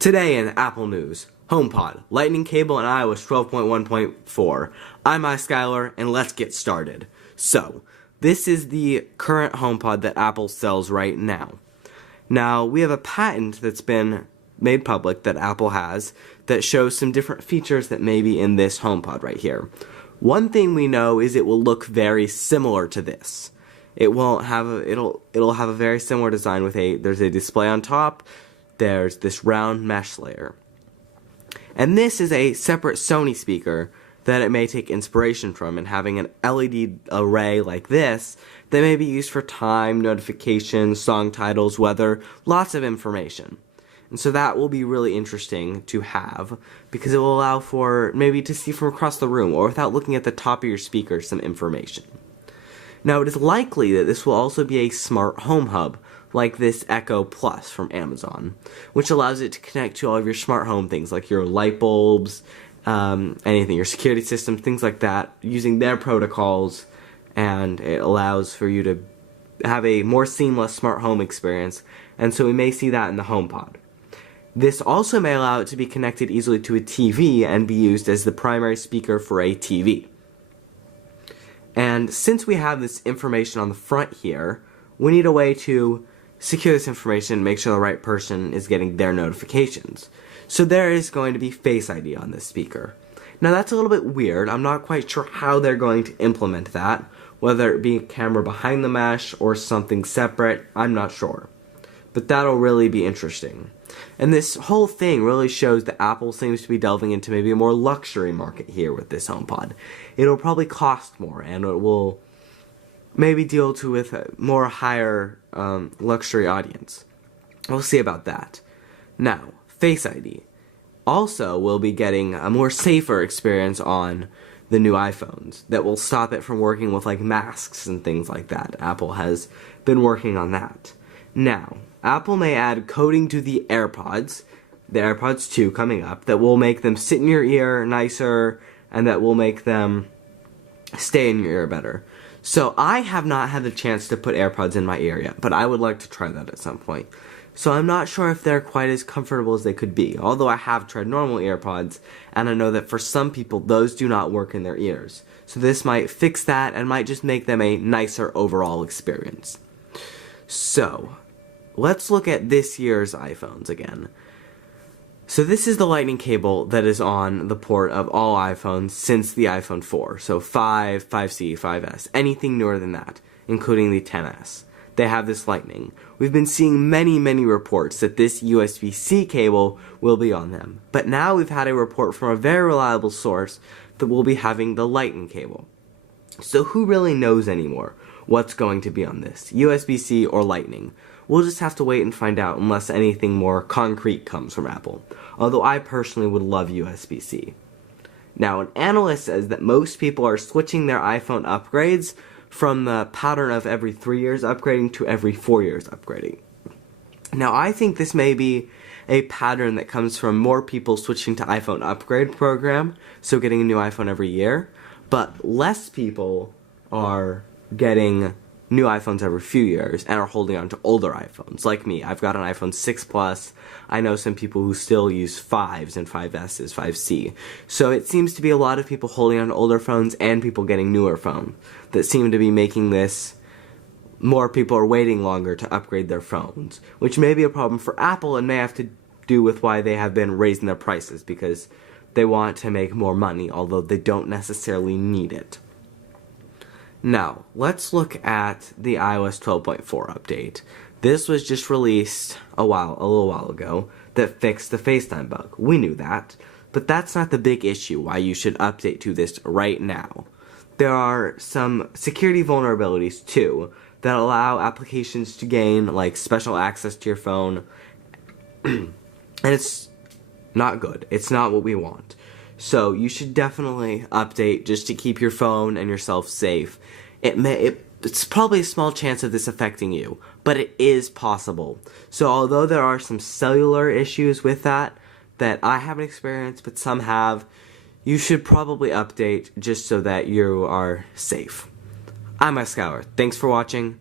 Today in Apple News, HomePod, lightning cable in iOS 12.1.4. I'm Skylar, and let's get started. So, this is the current HomePod that Apple sells right now. Now, we have a patent that's been made public that Apple has that shows some different features that may be in this HomePod right here. One thing we know is it will look very similar to this. It'll have a very similar design with there's a display on top. There's this round mesh layer. And this is a separate Sony speaker that it may take inspiration from, and having an LED array like this that may be used for time, notifications, song titles, weather, lots of information. And so that will be really interesting to have, because it will allow for maybe to see from across the room or without looking at the top of your speaker some information. Now, it is likely that this will also be a smart home hub, like this Echo Plus from Amazon, which allows it to connect to all of your smart home things, like your light bulbs, anything, your security systems, things like that, using their protocols, and it allows for you to have a more seamless smart home experience, and so we may see that in the HomePod. This also may allow it to be connected easily to a TV and be used as the primary speaker for a TV. And since we have this information on the front here, we need a way to secure this information and make sure the right person is getting their notifications. So there is going to be Face ID on this speaker. Now that's a little bit weird. I'm not quite sure how they're going to implement that, whether it be a camera behind the mesh or something separate, I'm not sure. But that'll really be interesting. And this whole thing really shows that Apple seems to be delving into maybe a more luxury market here with this HomePod. It'll probably cost more, and it will maybe deal with a more higher luxury audience. We'll see about that. Now, Face ID. Also, we'll be getting a more safer experience on the new iPhones that will stop it from working with like masks and things like that. Apple has been working on that. Now, Apple may add coding to the AirPods 2 coming up, that will make them sit in your ear nicer, and that will make them stay in your ear better. So I have not had the chance to put AirPods in my ear yet, but I would like to try that at some point. So I'm not sure if they're quite as comfortable as they could be, although I have tried normal AirPods, and I know that for some people those do not work in their ears. So this might fix that and might just make them a nicer overall experience. So, let's look at this year's iPhones again. So this is the lightning cable that is on the port of all iPhones since the iPhone 4. So 5, 5C, 5S, anything newer than that, including the XS. They have this lightning. We've been seeing many reports that this USB-C cable will be on them. But now we've had a report from a very reliable source that we'll be having the lightning cable. So who really knows anymore what's going to be on this, USB-C or lightning? We'll just have to wait and find out unless anything more concrete comes from Apple. Although I personally would love USB-C. Now, an analyst says that most people are switching their iPhone upgrades from the pattern of every 3 years upgrading to every 4 years upgrading. Now, I think this may be a pattern that comes from more people switching to iPhone upgrade program, so getting a new iPhone every year, but less people are getting new iPhones every few years and are holding on to older iPhones. Like me, I've got an iPhone 6 Plus. I know some people who still use 5s and 5Ss, 5C. So it seems to be a lot of people holding on to older phones and people getting newer phones that seem to be making this more people are waiting longer to upgrade their phones, which may be a problem for Apple and may have to do with why they have been raising their prices, because they want to make more money, although they don't necessarily need it. Now, let's look at the iOS 12.4 update. This was just released a little while ago that fixed the FaceTime bug. We knew that, but that's not the big issue why you should update to this right now. There are some security vulnerabilities too that allow applications to gain like special access to your phone, and it's not good. It's not what we want. So you should definitely update just to keep your phone and yourself safe. It's probably a small chance of this affecting you, but it is possible. So although there are some cellular issues with that I haven't experienced, but some have, you should probably update just so that you are safe. I'm Skylar. Thanks for watching.